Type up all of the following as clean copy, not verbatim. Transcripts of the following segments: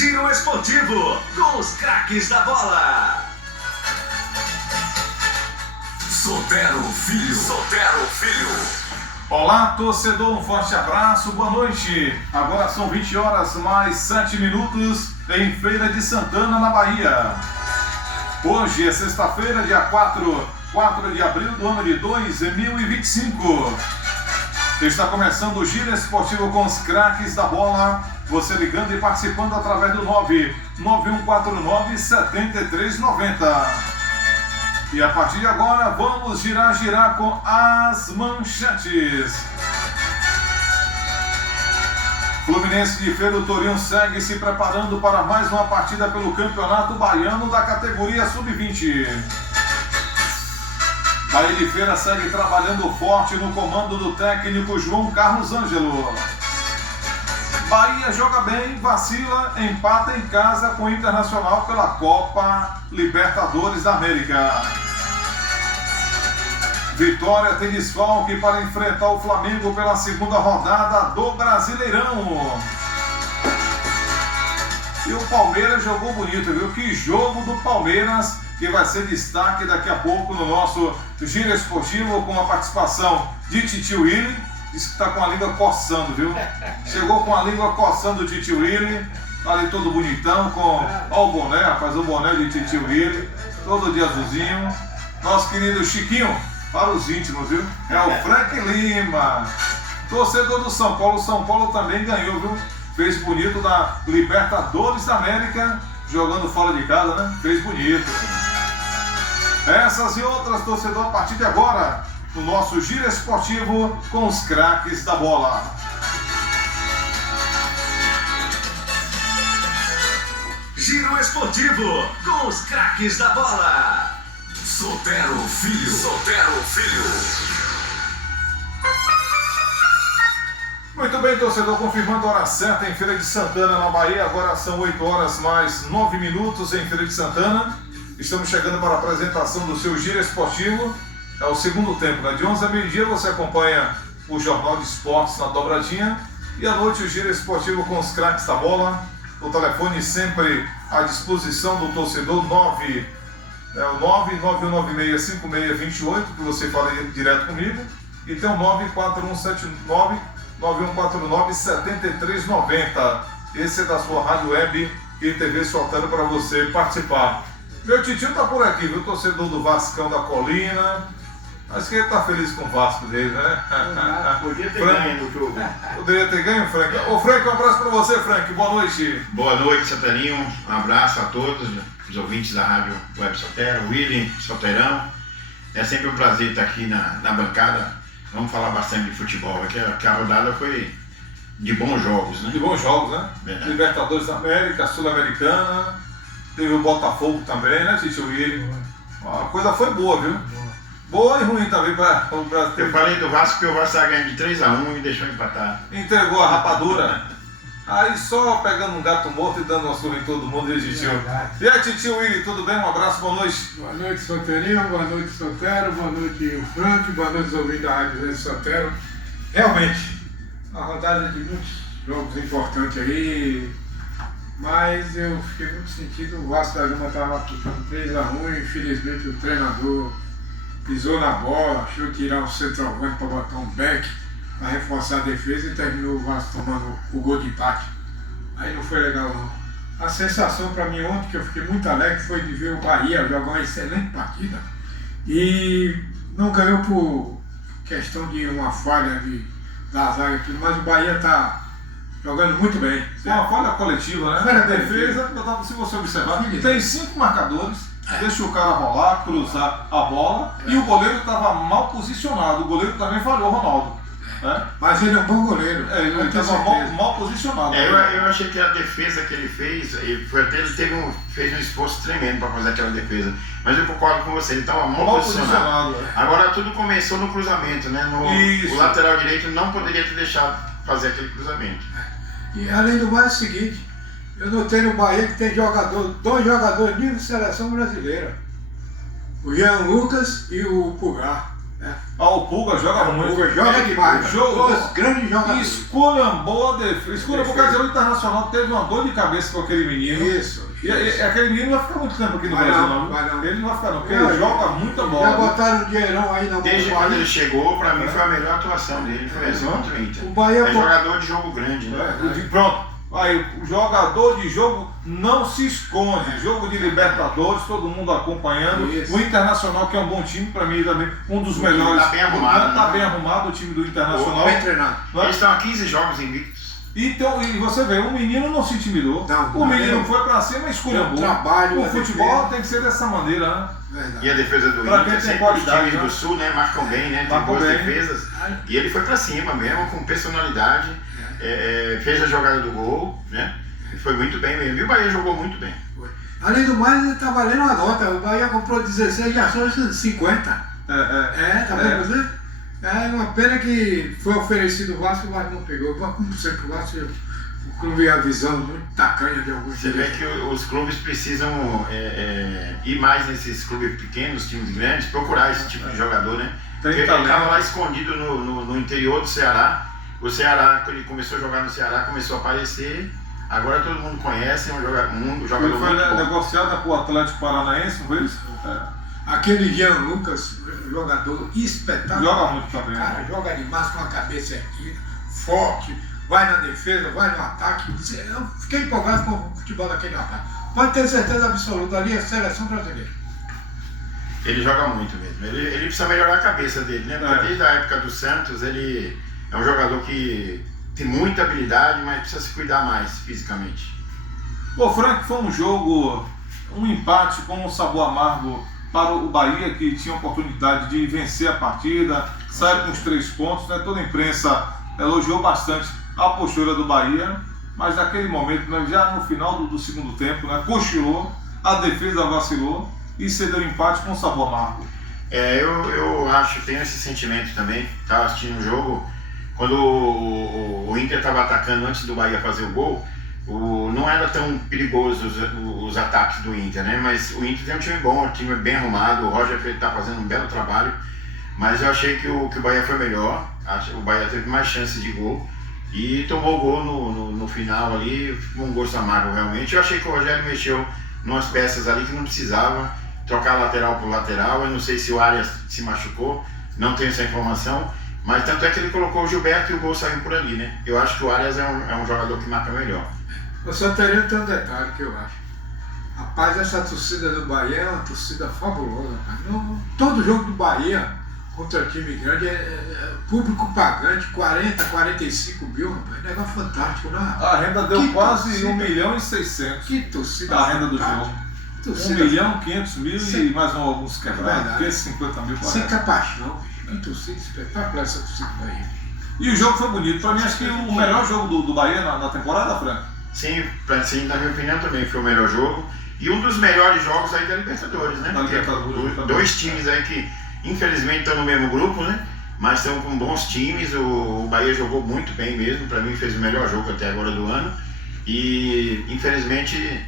Giro Esportivo, com os craques da bola. Sotero Filho. Olá, torcedor, um forte abraço, boa noite. Agora são 20 horas mais 7 minutos em Feira de Santana, na Bahia. Hoje é sexta-feira, dia 4 de abril do ano de 2025. Está começando o Giro Esportivo com os craques da bola. Você ligando e participando através do 99149-7390. E a partir de agora vamos girar com as manchetes. Fluminense de Feira do Tourinho segue se preparando para mais uma partida pelo Campeonato Baiano da categoria Sub-20. Bahia de Feira segue trabalhando forte no comando do técnico João Carlos Ângelo. Bahia joga bem, vacila, empata em casa com o Internacional pela Copa Libertadores da América. Vitória tem desfalque para enfrentar o Flamengo pela segunda rodada do Brasileirão. E o Palmeiras jogou bonito, viu? Que jogo do Palmeiras, que vai ser destaque daqui a pouco no nosso Giro Esportivo, com a participação de Titio Willy. Diz que está com a língua coçando, viu? Chegou com a língua coçando o Titio Willy, ali todo bonitão, com ó, o boné, rapaz, o boné de Titio Willy, todo de azulzinho. Nosso querido Chiquinho, para os íntimos, viu? É o Frank Lima, torcedor do São Paulo. São Paulo também ganhou, viu? Fez bonito da Libertadores da América, jogando fora de casa, né? Fez bonito. Essas e outras, torcedor, a partir de agora, no nosso Giro Esportivo com os craques da bola. Giro Esportivo, com os craques da bola. Sotero Filho. Muito bem, torcedor, confirmando a hora certa em Feira de Santana, na Bahia. Agora são 8 horas mais 9 minutos em Feira de Santana. Estamos chegando para a apresentação do seu Giro Esportivo. É o segundo tempo, né? De 11 a meio-dia você acompanha o Jornal de Esportes na dobradinha. E à noite o Giro Esportivo com os craques da bola. O telefone sempre à disposição do torcedor, 991965628, que você fala direto comigo. E tem o 94149-7390. Esse é da sua rádio web e TV Sotero para você participar. Meu titio tá por aqui, viu? Torcedor do Vascão da Colina. Acho que ele tá feliz com o Vasco dele, né? Podia ter ganho no jogo. Poderia ter ganho, Frank? Ô, Frank, um abraço pra você, Frank. Boa noite. Boa noite, Soterinho. Um abraço a todos os ouvintes da Rádio Web Sotero, Willy, Soterão. É sempre um prazer estar aqui na bancada. Vamos falar bastante de futebol, que a rodada foi de bons jogos, né? De bons jogos, né? Verdade. Libertadores da América, Sul-Americana. Teve o Botafogo também, né, Titio Willy? A coisa foi boa, viu? Boa e ruim também para o Brasil. Eu falei do Vasco que o Vasco estava ganhando de 3-1 e deixou empatar. Entregou a rapadura. Aí só pegando um gato morto e dando uma surra em todo mundo, e Titio. E aí, Titio Willy, tudo bem? Um abraço, boa noite. Boa noite, Soterinho, boa noite, Sotero, boa noite, o Frank, boa noite, os ouvintes da Rádio Web Sotero. Realmente, uma rodada de muitos jogos importantes aí, mas eu fiquei muito sentido. O Vasco da Gama estava aplicando 3-1, e infelizmente o treinador pisou na bola, achou tirar um centroavante para botar um back para reforçar a defesa e terminou o Vasco tomando o gol de empate. Aí não foi legal não. A sensação para mim ontem, que eu fiquei muito alegre, foi de ver o Bahia jogar uma excelente partida e não ganhou por questão de uma falha da zaga e tudo, mas o Bahia está jogando muito bem. Foi uma falha coletiva, né? A defesa, se você observar, tem 5 marcadores. Deixa o cara rolar, cruzar a bola, e o goleiro estava mal posicionado. O goleiro também falhou, Ronaldo. Né? Mas ele é um bom goleiro. Ele estava mal posicionado. Eu achei que a defesa que ele fez, ele fez um esforço tremendo para fazer aquela defesa. Mas eu concordo com você, ele estava mal posicionado. Agora tudo começou no cruzamento, né? O lateral direito não poderia ter deixado fazer aquele cruzamento. E além do mais, é o seguinte, eu notei no Bahia que tem dois jogadores nível de seleção brasileira. O Jean Lucas e o Pulgar. O Pulga joga muito. Pulga joga demais. Dois grandes jogadores. Esculhambou a defesa. Esculhambou, quer dizer, o Internacional teve uma dor de cabeça com aquele menino. Isso. E aquele menino não vai ficar muito tempo aqui no Brasil, não. Ele não vai ficar, não, porque ele joga muita bola. Já botaram um dinheirão aí na bola. Desde quando ele chegou, pra mim foi a melhor atuação dele. Foi essa contra o Inter. O Bahia é jogador de jogo grande, né? Pronto. Aí, o jogador de jogo não se esconde. Jogo de Libertadores, todo mundo acompanhando. Isso. O Internacional, que é um bom time, para mim também, um dos melhores. Tá bem arrumado. Tá bem arrumado o time do Internacional. Bem treinado. Eles estão há 15 jogos invictos. Então, e você vê, o menino não se intimidou. Não, o menino foi pra cima e esculhambou. Trabalho. O futebol tem que ser dessa maneira, né? Verdade. E a defesa do Pra Inter, quem tem sempre os qualidade, times né? do Sul, né, marcam bem, né? Tem Marcam boas bem. defesas. E ele foi pra cima mesmo, com personalidade. Fez a jogada do gol, né? E foi muito bem mesmo. E o Bahia jogou muito bem. Além do mais, ele tá valendo a nota. O Bahia comprou 16 e achou 50. Tá vendo você? É uma pena que foi oferecido o Vasco e o Vasco não pegou. Como sempre, o Vasco, o clube a visão muito tacanha de alguns. Você vê que os clubes precisam ir mais nesses clubes pequenos, times grandes, procurar esse tipo de jogador, né? Porque ele estava lá escondido no interior do Ceará. O Ceará, quando ele começou a jogar no Ceará, começou a aparecer. Agora todo mundo conhece, é um jogador Ele foi muito bom. negociado com o Atlético Paranaense, não foi isso? Aquele Jean Lucas, jogador espetacular. Joga muito também. Cara, joga demais com a cabeça aqui, forte, vai na defesa, vai no ataque. Eu fiquei empolgado com o futebol daquele ataque. Pode ter certeza absoluta, ali é a seleção brasileira. Ele joga muito mesmo. Ele precisa melhorar a cabeça dele, né? Porque desde a época do Santos, ele é um jogador que tem muita habilidade, mas precisa se cuidar mais fisicamente. Pô, Frank, foi um jogo, um empate com um sabor amargo para o Bahia, que tinha a oportunidade de vencer a partida, sair com os 3 pontos, né? Toda a imprensa elogiou bastante a postura do Bahia, mas naquele momento, né, já no final do segundo tempo, né, cochilou, a defesa vacilou e cedeu empate com um sabor amargo. Eu acho, tenho esse sentimento também. Estava assistindo o jogo, quando o Inter estava atacando antes do Bahia fazer o gol, não era tão perigoso os ataques do Inter, né? Mas o Inter tem um time bom, um time bem arrumado, o Roger está fazendo um belo trabalho, mas eu achei que o Bahia foi melhor, o Bahia teve mais chances de gol e tomou o gol no final ali, um gosto amargo realmente. Eu achei que o Rogério mexeu em umas peças ali que não precisava, trocar lateral por lateral. Eu não sei se o Arias se machucou, não tenho essa informação, mas tanto é que ele colocou o Gilberto e o gol saiu por ali, né? Eu acho que o Arias é um jogador que marca melhor. Eu só teria um detalhe que eu acho. Rapaz, essa torcida do Bahia é uma torcida fabulosa, rapaz. Todo jogo do Bahia contra time grande é público pagante, 40, 45 mil, rapaz. Negócio fantástico, né? A renda deu Que quase torcida. 1.600.000. Que torcida A renda do fantástica. jogo. Torcida 1.500.000 e mais alguns quebrados, Verdade. 550.000 sem parece. paixão. Que torcida espetacular essa torcida do Bahia. E o jogo foi bonito. Para mim, acho que o melhor jogo do Bahia na temporada, Frank. Sim, na minha opinião também foi o melhor jogo. E um dos melhores jogos aí da Libertadores, né? Da Libertadores, também. Dois times aí que infelizmente estão no mesmo grupo, né? Mas estão com bons times. O Bahia jogou muito bem mesmo, para mim fez o melhor jogo até agora do ano. E infelizmente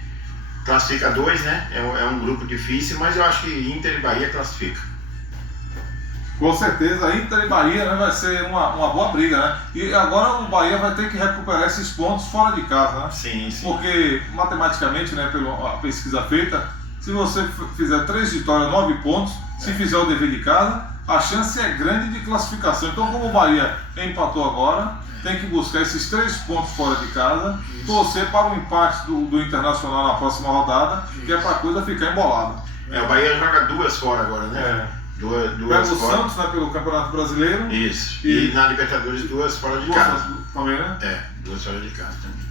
classifica 2, né? É um grupo difícil, mas eu acho que Inter e Bahia classifica. Com certeza, Inter e Bahia, né, vai ser uma boa briga, né? E agora o Bahia vai ter que recuperar esses pontos fora de casa, né? Sim, sim. Porque matematicamente, né, pela pesquisa feita, se você fizer 3 vitórias, 9 pontos, se fizer o dever de casa, a chance é grande de classificação. Então, como o Bahia empatou agora, tem que buscar esses 3 pontos fora de casa, torcer para o empate do Internacional na próxima rodada, que é para a coisa ficar embolada. O Bahia joga 2 fora agora, né? Duas Pega o fora. Santos, né, pelo Campeonato Brasileiro. Isso. E na Libertadores 2 fora de casa. Também, né? 2 fora de casa também.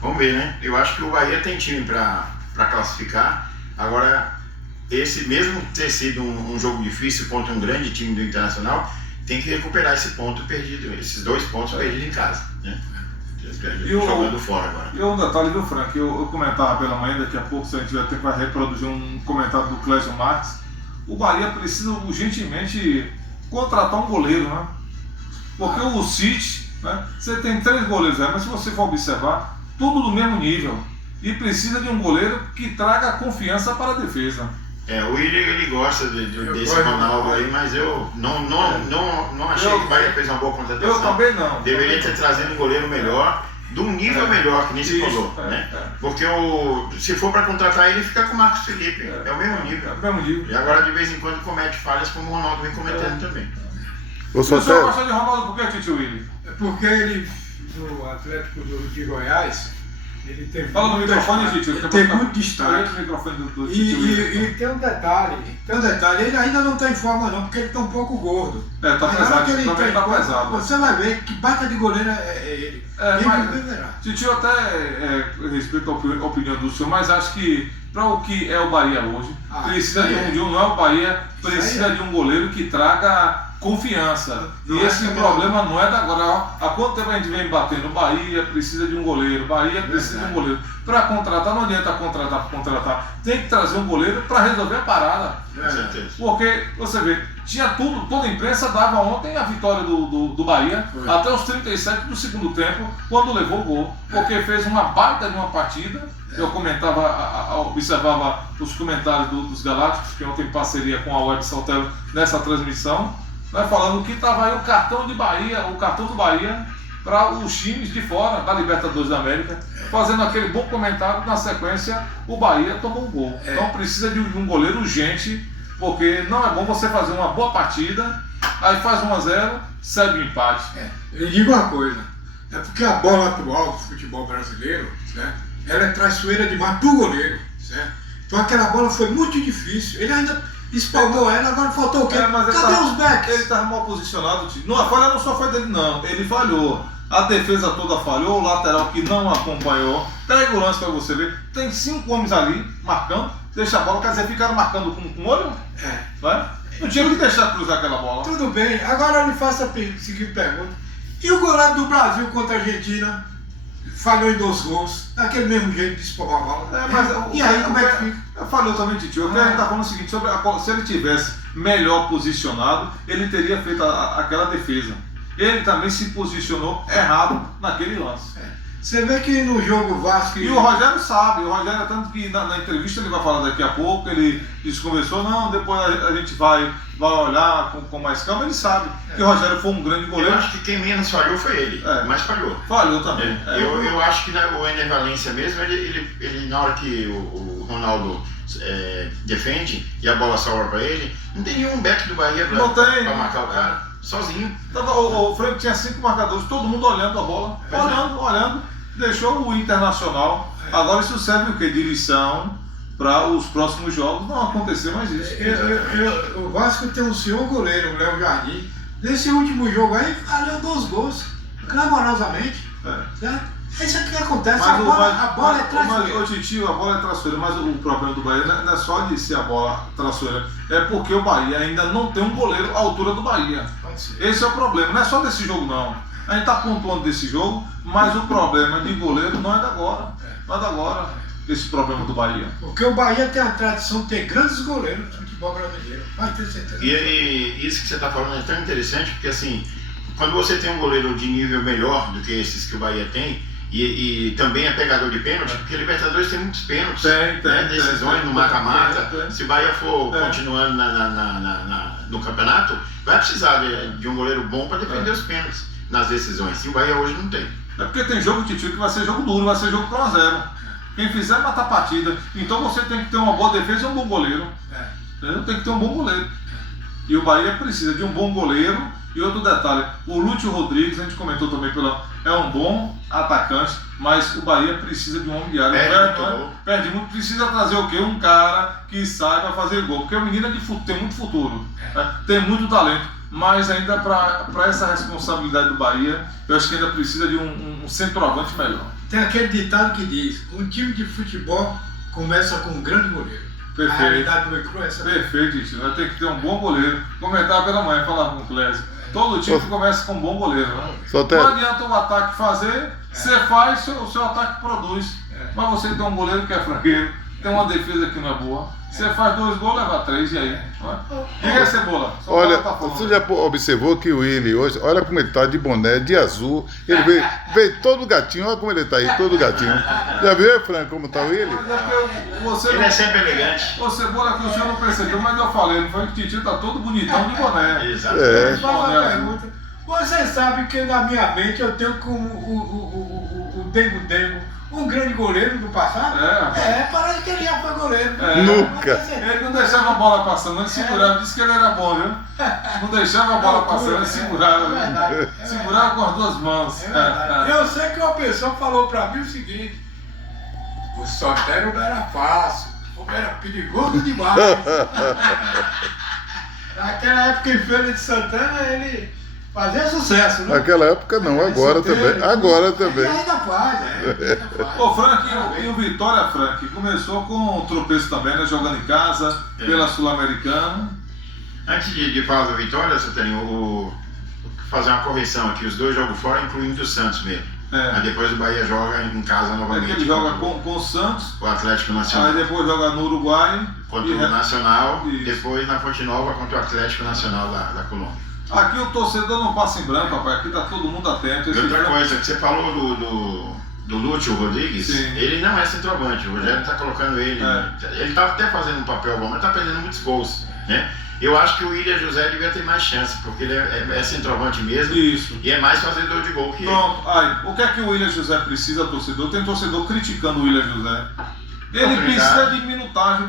Vamos ver, né? Eu acho que o Bahia tem time para classificar. Agora, esse mesmo ter sido um jogo difícil contra um grande time do Internacional, tem que recuperar esse ponto perdido, esses 2 pontos perdidos em casa, né? Jogando fora agora. E um detalhe do Frank, eu comentava pela manhã, daqui a pouco, se a gente vai ter que reproduzir um comentário do Clésio Marques. O Bahia precisa urgentemente contratar um goleiro, né? Porque o City, né? Você tem 3 goleiros aí, mas se você for observar, tudo do mesmo nível. E precisa de um goleiro que traga confiança para a defesa. O Willian ele gosta desse Ronaldo aí, mas eu não achei que o Bahia fez uma boa contratação. Eu também não. Deveria ter trazido um goleiro melhor, de um nível melhor, que nem se falou. Né? Porque se for para contratar ele, fica com o Marcos Felipe. É o mesmo nível. É o mesmo nível. E agora de vez em quando comete falhas como o Ronaldo vem cometendo também. O senhor gosta de Ronaldo por que, Titio Willian? Porque ele, no Atlético de Goiás, ele tem Fala no microfone, Titio. Ele tem muito destaque. O microfone do Titio Willian. E tem um detalhe, ele ainda não está em forma não, porque ele está um pouco gordo. Tá pesado, também tá pesado. Você vai ver que bata de goleiro é ele. Titio, até respeito a opinião do senhor, mas acho que para o que é o Bahia hoje, precisa de um, não é o Bahia, precisa de um goleiro que traga confiança. E esse problema não é da agora. Há quanto tempo a gente vem batendo? Bahia precisa de um goleiro, Bahia precisa de um goleiro. Para contratar, não adianta contratar. Tem que trazer um goleiro para resolver a parada. Porque, você vê, tinha tudo, toda a imprensa dava ontem a vitória do Bahia, até os 37 do segundo tempo, quando levou o gol. Porque fez uma baita de uma partida. Eu observava os comentários dos Galácticos, que ontem em parceria com a Web Saltelo nessa transmissão, né, falando que estava aí o cartão do Bahia para os times de fora da Libertadores da América, fazendo aquele bom comentário. Na sequência, o Bahia tomou um gol. Então precisa de um goleiro urgente, porque não é bom você fazer uma boa partida, aí faz 1-0, segue o empate. Eu digo uma coisa, é porque a bola atual do futebol brasileiro, certo? Ela é traiçoeira demais pro goleiro, certo? Então aquela bola foi muito difícil, ele ainda espalmou ela, agora faltou o quê? Cadê os backs? Ele estava mal posicionado, tio. A falha não só foi dele não, ele falhou. A defesa toda falhou, o lateral que não acompanhou. Pega o lance para você ver, tem 5 homens ali marcando, deixa a bola, quer dizer, ficaram marcando com o olho? Né? Não tinha que deixar cruzar aquela bola. Tudo bem, agora eu lhe faço a seguinte pergunta. E o goleiro do Brasil contra a Argentina? Falhou em 2 gols, daquele mesmo jeito de espalmar a bola. E aí, como é que fica? Falhou também, Titio. A gente está falando o seguinte, se ele tivesse melhor posicionado, ele teria feito aquela defesa. Ele também se posicionou errado naquele lance. Você vê que no jogo Vasco... E o Rogério sabe, tanto que na entrevista ele vai falar daqui a pouco, ele desconversou, não, depois a gente vai olhar com mais calma, ele sabe que o Rogério foi um grande goleiro. Eu acho que quem menos falhou foi ele, mas falhou. Falhou também. Eu acho que o Ener Valencia mesmo, ele na hora que o Ronaldo defende e a bola sobra para ele, não tem nenhum back do Bahia para marcar o cara, sozinho. O Franco tinha 5 marcadores, todo mundo olhando a bola, olhando. Deixou o Internacional. Agora isso serve o quê? De lição para os próximos jogos não acontecer mais isso. O Vasco tem um senhor goleiro, o Léo Jardim. Nesse último jogo aí, valeu 2 gols, clamorosamente. Certo? É isso que acontece, a bola é traiçoeira. Titio, a bola é traiçoeira, mas o problema do Bahia não é só de ser a bola traiçoeira, é porque o Bahia ainda não tem um goleiro à altura do Bahia. Esse é o problema, não é só desse jogo não. A gente está pontuando desse jogo, mas o problema de goleiro não é da agora. Não é da agora, esse problema do Bahia. Porque o Bahia tem a tradição de ter grandes goleiros no futebol brasileiro. Pode ter certeza. E isso que você está falando é tão interessante, porque assim, quando você tem um goleiro de nível melhor do que esses que o Bahia tem, e também é pegador de pênalti, porque Libertadores tem muitos pênaltis, decisões no mata-mata. Se o Bahia for continuando no campeonato, vai precisar de um goleiro bom para defender os pênaltis nas decisões. E o Bahia hoje não tem. É porque tem jogo, Titio, que vai ser jogo duro, vai ser jogo pro 1-0. Quem fizer mata a partida. Então você tem que ter uma boa defesa e um bom goleiro. Tem que ter um bom goleiro. E o Bahia precisa de um bom goleiro. E outro detalhe, o Lúcio Rodrigues, a gente comentou também, é um bom atacante, mas o Bahia precisa de um homem de área. Perde muito, precisa trazer o quê? Um cara que saiba fazer gol. Porque o menino tem muito futuro, tem muito talento. Mas ainda para essa responsabilidade do Bahia, eu acho que ainda precisa de um centroavante melhor. Tem aquele ditado que diz, um time de futebol começa com um grande goleiro. Perfeito. A realidade do Ecru é essa. Perfeito, Titio. Vai ter que ter um bom goleiro. Comentar pela manhã, falar com o Clésio. Todo time começa com um bom goleiro. Né? Não adianta o ataque fazer, você faz, o seu ataque produz. Mas você tem um goleiro que é franqueiro, tem uma defesa que não é boa. Você faz 2 gols, leva 3, e aí? Diga aí, Cebola. Só Olha, tá falando. você já observou que o Willi hoje, olha como ele tá de boné, de azul. Ele veio todo gatinho, olha como ele tá aí, todo gatinho. Já viu, Frank, como tá o Willi? Mas é porque você Ele não... é sempre elegante. Ô, Cebola, que o senhor não percebeu, mas eu falei, não foi que o Titio tá todo bonitão de boné. Exatamente. Faz uma pergunta. Vocês sabem que na minha mente eu tenho como o Dengo, um grande goleiro do passado? Parece que ele já foi goleiro. Nunca. Ele não deixava a bola passando, ele segurava, disse que ele era bom, viu? Não deixava a bola passando, ele segurava. Segurava com as 2 mãos. Eu sei que uma pessoa falou pra mim o seguinte: o Sotero não era fácil, como era perigoso demais. Naquela época em Feira de Santana ele fazia sucesso, né? Naquela época não, agora também. Agora também. E ainda faz, ainda faz. Ô, Frank, e o Vitória, Frank, começou com um tropeço também, né? Jogando em casa, pela Sul-Americana. Antes de falar do Vitória, vou fazer uma correção aqui. Os 2 jogos fora, incluindo o Santos mesmo. Aí depois o Bahia joga em casa novamente. Ele joga com o Santos, o Atlético Nacional. aí depois joga no Uruguai. Contra o Nacional, Isso. depois na Fonte Nova contra o Atlético Nacional da Colômbia. Aqui o torcedor não passa em branco, rapaz. Aqui tá todo mundo atento. E outra coisa, que você falou do Lúcio Rodrigues, Sim. ele não é centroavante. O Rogério está colocando ele. Ele tá até fazendo um papel bom, mas tá perdendo muitos gols, né? Eu acho que o William José devia ter mais chance, porque ele é centroavante mesmo. Isso. E é mais fazedor de gol que Pronto, aí, o que é que o William José precisa, torcedor? Tem torcedor criticando o William José. Ele precisa de minutagem.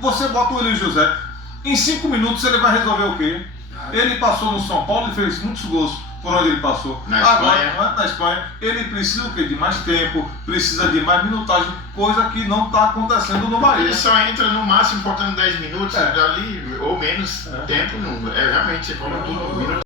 Você bota o William José, em 5 minutos ele vai resolver o quê? Ele passou no São Paulo e fez muitos gols por onde ele passou. Agora, na Espanha, ele precisa o quê? De mais tempo, precisa de mais minutagem, coisa que não está acontecendo no Bahia. Ele só entra no máximo faltando 10 minutos, ali ou menos tempo. Realmente, você falou tudo.